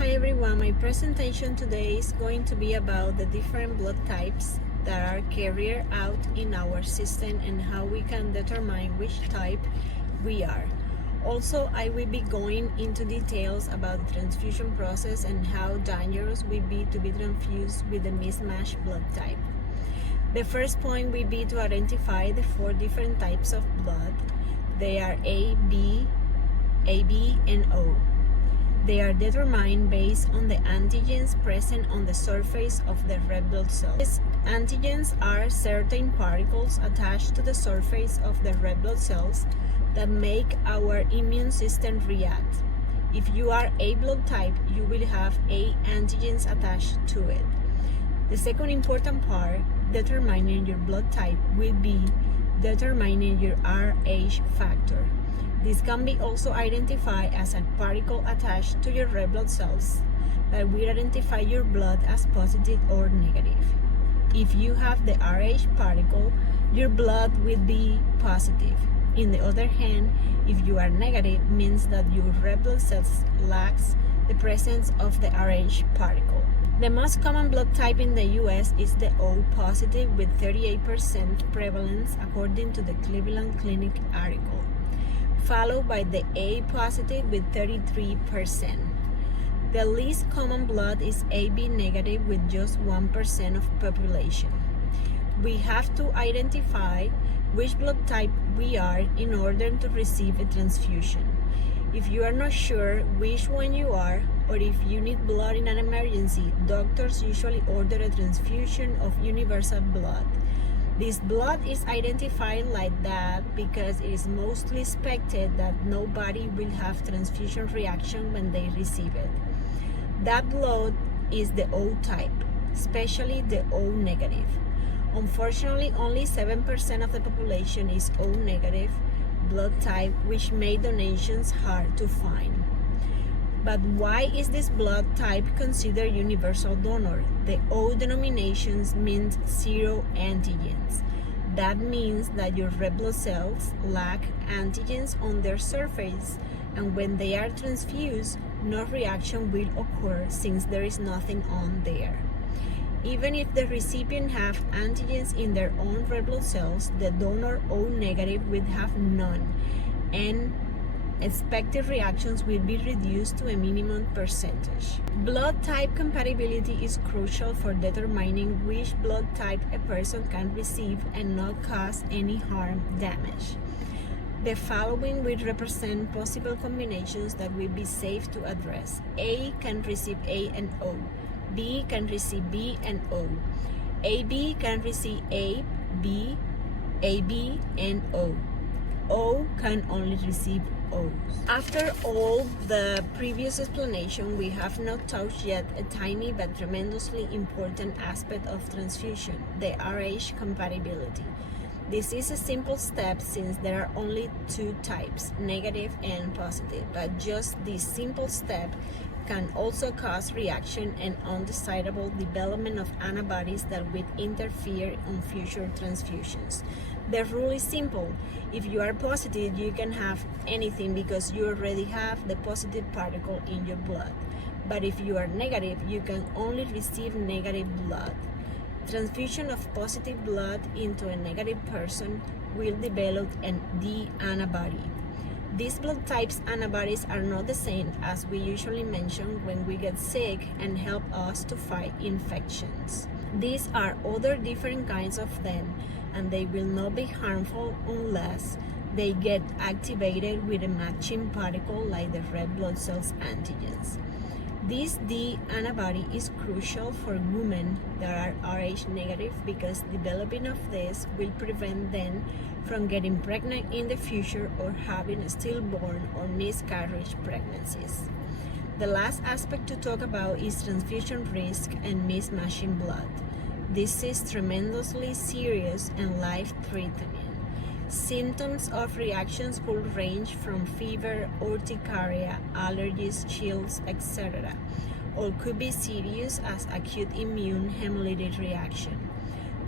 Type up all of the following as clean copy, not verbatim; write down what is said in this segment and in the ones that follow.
Hi everyone, my presentation today is going to be about the different blood types that are carried out in our system and how we can determine which type we are. Also, I will be going into details about the transfusion process and how dangerous will be to be transfused with a mismatched blood type. The first point will be to identify the 4 different types of blood. They are A, B, AB, and O. They are determined based on the antigens present on the surface of the red blood cells. These antigens are certain particles attached to the surface of the red blood cells that make our immune system react. If you are A blood type, you will have A antigens attached to it. The second important part determining your blood type will be determining your Rh factor. This can be also identified as a particle attached to your red blood cells that will identify your blood as positive or negative. If you have the Rh particle, your blood will be positive. On the other hand, if you are negative, means that your red blood cells lacks the presence of the Rh particle. The most common blood type in the US is the O positive with 38% prevalence according to the Cleveland Clinic article, followed by the A positive with 33%. The least common blood is AB negative with just 1% of population. We have to identify which blood type we are in order to receive a transfusion. If you are not sure which one you are, or if you need blood in an emergency, doctors usually order a transfusion of universal blood. This blood is identified like that because it is mostly expected that nobody will have transfusion reaction when they receive it. That blood is the O type, especially the O negative. Unfortunately, only 7% of the population is O negative blood type, which made donations hard to find. But why is this blood type considered universal donor? The O denominations means 0 antigens. That means that your red blood cells lack antigens on their surface, and when they are transfused, no reaction will occur since there is nothing on there. Even if the recipient have antigens in their own red blood cells, the donor O negative will have none, and expected reactions will be reduced to a minimum percentage. Blood type compatibility is crucial for determining which blood type a person can receive and not cause any harm damage. The following will represent possible combinations that will be safe to address. A can receive A and O. B can receive B and O. AB can receive A, B, AB, and O. O can only receive O's. After all the previous explanation, we have not touched yet a tiny but tremendously important aspect of transfusion, the Rh compatibility. This is a simple step since there are only 2 types, negative and positive, but just this simple step can also cause reaction and undesirable development of antibodies that will interfere on future transfusions. The rule is simple. If you are positive, you can have anything because you already have the positive particle in your blood. But if you are negative, you can only receive negative blood. Transfusion of positive blood into a negative person will develop the antibody. These blood types antibodies are not the same as we usually mention when we get sick and help us to fight infections. These are other different kinds of them, and they will not be harmful unless they get activated with a matching particle like the red blood cells antigens. This D antibody is crucial for women that are Rh negative because developing of this will prevent them from getting pregnant in the future or having stillborn or miscarriage pregnancies. The last aspect to talk about is transfusion risk and mismatching blood. This is tremendously serious and life-threatening. Symptoms of reactions could range from fever, urticaria, allergies, chills, etc., or could be serious as acute immune hemolytic reaction.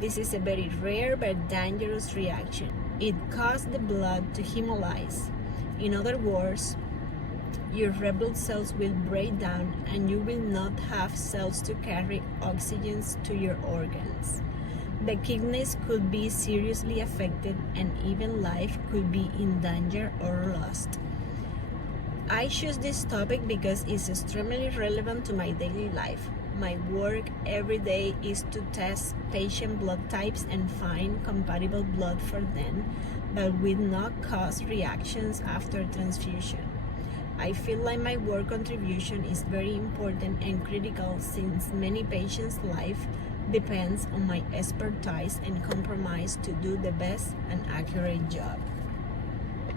This is a very rare but dangerous reaction. It causes the blood to hemolyze. In other words, your red blood cells will break down and you will not have cells to carry oxygen to your organs. The kidneys could be seriously affected and even life could be in danger or lost. I choose this topic because it's extremely relevant to my daily life. My work every day is to test patient blood types and find compatible blood for them that will not cause reactions after transfusion. I feel like my work contribution is very important and critical since many patients' life depends on my expertise and compromise to do the best and accurate job.